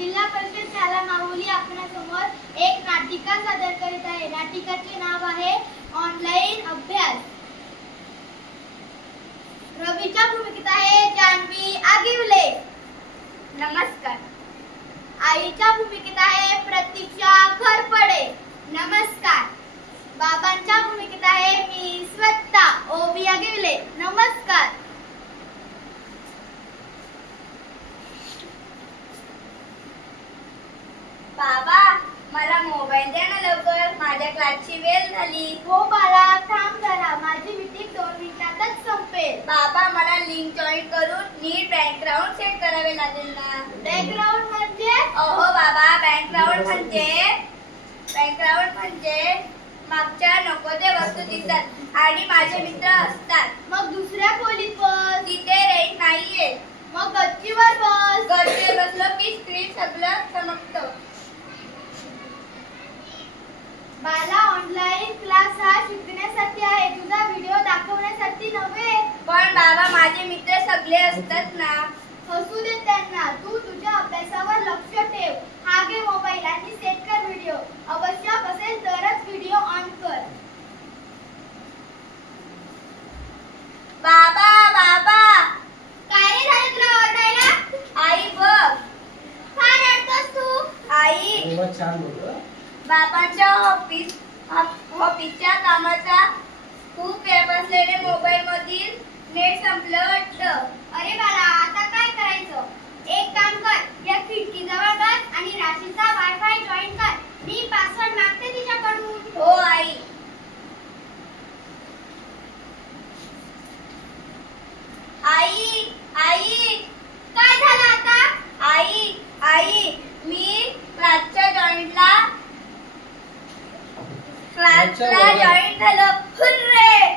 जिल्हा परिषद शाळा माहुली आपणासमोर एक नाटिका सादर करीत आहे। नाटिकाचे नाव आहे ऑनलाईन अभ्यास। रवीच्या भूमिकेत आहे जान्हवी आगिवले। नमस्कार। आईच्या भूमिकेत आहे प्रतीक्षा खरपडे। नमस्कार। बाबांच्या भूमिकेत आहे मी स्वतः ओवी आगिवले। नमस्कार। बाबा मला मोबाईल द्या ना लवकर, माझ्या क्लासची वेळ झाली। हो बाळा थांब जरा, माझी मीटिंग 2 मिनिटातच संपेल। बाबा मला लिंक जॉईन करून नीट बॅकग्राऊंड सेट करावे लागेल ना। बॅकग्राऊंड म्हणजे? अहो बाबा बॅकग्राऊंड म्हणजे मागच्या नको ते वस्तू दिसतात आणि माझे मित्र असतात। मग दुसऱ्या खोलीत बस। तिथे रेंज नाहीये। मग गच्चीवर बस। गच्चीवर बसलो की स्क्रीन सगळं चमकतं। बाला ऑनलाईन क्लास हा शिकण्यासाठी आहे, तुझा व्हिडिओ दाखवण्यासाठी नव्हे। पण बाबा माझे मित्र सगळे असतात ना। हसू दे त्यांना, तू तुझ्या अभ्यासावर लक्ष ठेव। हा घे मोबाईल आणि सेट कर व्हिडिओ। आवश्यक असेल तरच व्हिडिओ ऑन कर। बाबा बाबा काय रे झालं तुला ओरडायला? आई बघ। का रडतोस तू? आई छान बोल। बाबांच्या ऑफिसच्या कामाचा खूप वेळ बसलेले मोबाईल मधील नेट संपलं वाटतं। अरे बाळा आता काय करायचं? एक काम कर, या खिडकी जवळ बस आणि राशीचा वायफाय जॉईन कर। मी पासवर्ड मागते तिच्याकडून। हो आई। आई आई काय झालं आता? आई आई मी क्लासच्या जॉईंटला जॉईन झालं। हुर्रे।